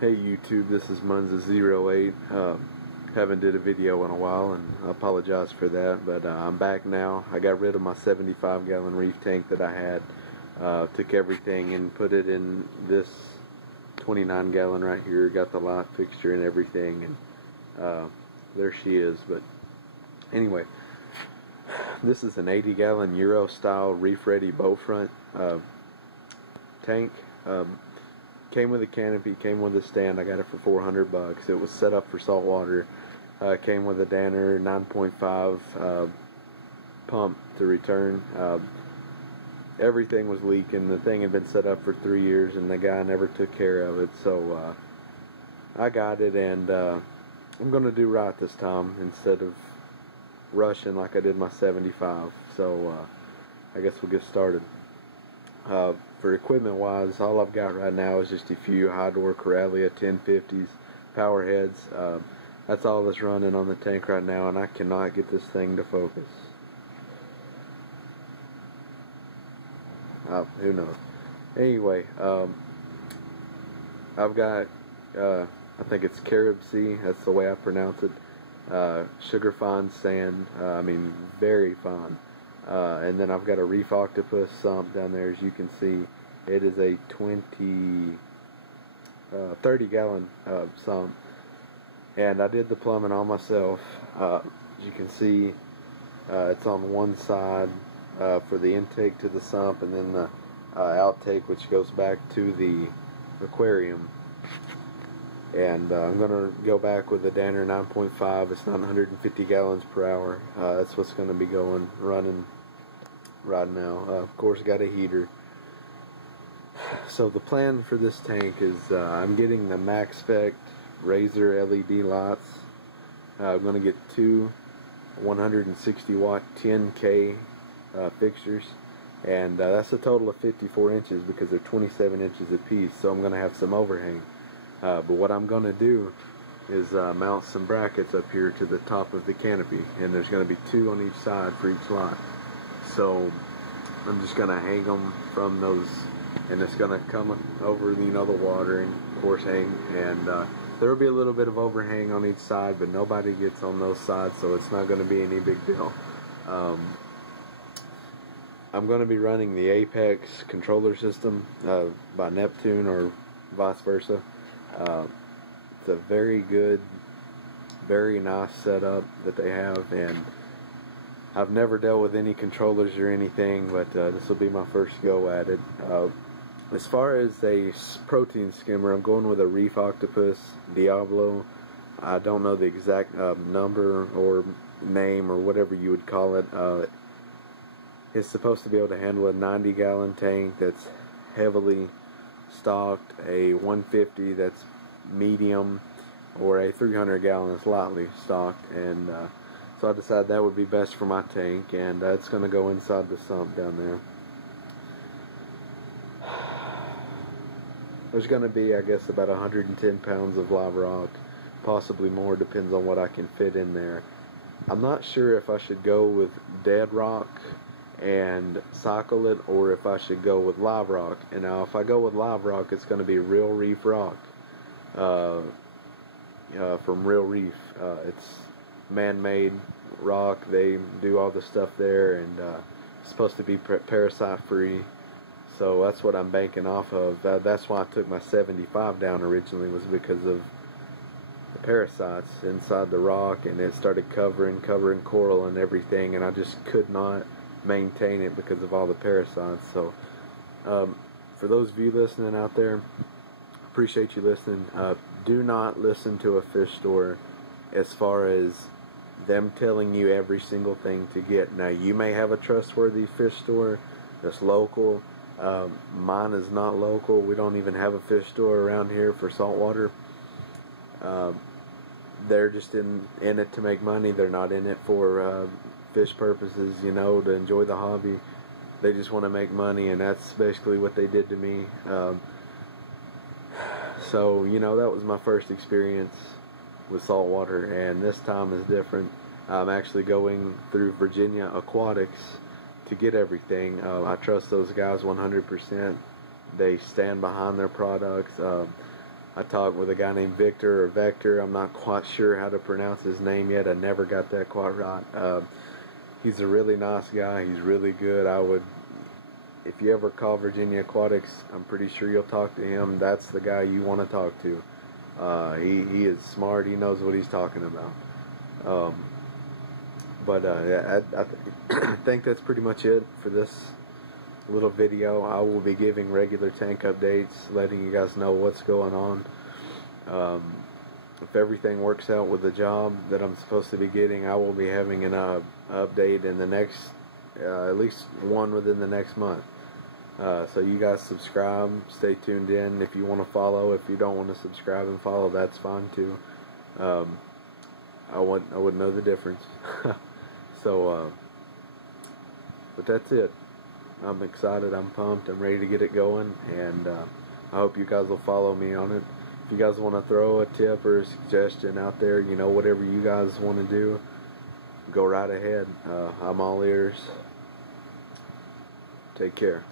Hey YouTube, this is Munza08. Haven't did a video in a while, and I apologize for that, but I'm back now. I got rid of my 75-gallon Reef tank that I had. Took everything and put it in this 29-gallon right here. Got the light fixture and everything, and there she is. But anyway, this is an 80-gallon Euro-style Reef-ready Bowfront tank. Came with a canopy, came with a stand. I got it for $400. It was set up for saltwater. Came with a Danner 9.5 pump to return. Everything was leaking. The thing had been set up for 3 years, and the guy never took care of it. So I got it, and I'm going to do right this time instead of rushing like I did my 75. So I guess we'll get started. For equipment wise, all I've got right now is just a few high door Corellia 1050s power heads. That's all that's running on the tank right now, and I cannot get this thing to focus. Who knows? Anyway, I've got I think it's Carib Sea, that's the way I pronounce it. Sugar fine sand, I mean very fine. And then I've got a Reef octopus sump down there, as you can see. It is a 30-gallon sump, and I did the plumbing all myself. As you can see, it's on one side for the intake to the sump, and then the outtake, which goes back to the aquarium. And I'm going to go back with the Danner 9.5. It's 950 gallons per hour. That's what's going to be running right now. Of course, got a heater. So the plan for this tank is I'm getting the max spec Razor LED lights. I'm going to get two 160 watt 10K fixtures, and that's a total of 54 inches because they're 27 inches a piece. So I'm going to have some overhang. But what I'm going to do is mount some brackets up here to the top of the canopy, and there's going to be two on each side for each light. So I'm just going to hang them from those, and it's going to come over, the water, and of course hang, and there will be a little bit of overhang on each side, but nobody gets on those sides, so it's not going to be any big deal. I'm going to be running the Apex controller system by Neptune, or vice versa. It's a very good, very nice setup that they have, and I've never dealt with any controllers or anything, but this will be my first go at it. As far as a protein skimmer, I'm going with a Reef Octopus Diablo. I don't know the exact number or name or whatever you would call it. It's supposed to be able to handle a 90-gallon tank that's heavily stocked, a 150 that's medium, or a 300-gallon that's lightly stocked, and so I decided that would be best for my tank, and it's going to go inside the sump down there. There's going to be, I guess, about 110 pounds of live rock, possibly more, depends on what I can fit in there. I'm not sure if I should go with dead rock and cycle it, or if I should go with live rock. And now if I go with live rock, it's going to be real Reef rock from Real Reef. It's man-made rock. They do all the stuff there, and it's supposed to be parasite free, so that's what I'm banking off of. That's why I took my 75 down originally, was because of the parasites inside the rock, and it started covering coral and everything, and I just could not maintain it because of all the parasites. So for those of you listening out there, appreciate you listening. Do not listen to a fish store as far as them telling you every single thing to get. Now, you may have a trustworthy fish store that's local. Mine is not local. We don't even have a fish store around here for saltwater. They're just in it to make money. They're not in it for fish purposes, to enjoy the hobby. They just want to make money, and that's basically what they did to me. So that was my first experience with saltwater, and this time is different. I'm actually going through Virginia Aquatics to get everything. I trust those guys 100%. They stand behind their products. I talked with a guy named Victor or Vector. I'm not quite sure how to pronounce his name yet. I never got that quite right. He's a really nice guy. He's really good. If you ever call Virginia Aquatics, I'm pretty sure you'll talk to him. That's the guy you want to talk to. He is smart. He knows what he's talking about. I think that's pretty much it for this little video. I will be giving regular tank updates, letting you guys know what's going on. If everything works out with the job that I'm supposed to be getting, I will be having an update in the next, at least one within the next month. So you guys subscribe, stay tuned in. If you want to follow, if you don't want to subscribe and follow, that's fine too. I wouldn't know the difference. So, but that's it. I'm excited, I'm pumped, I'm ready to get it going, and I hope you guys will follow me on it. If you guys want to throw a tip or a suggestion out there, you know, whatever you guys want to do, go right ahead. I'm all ears. Take care.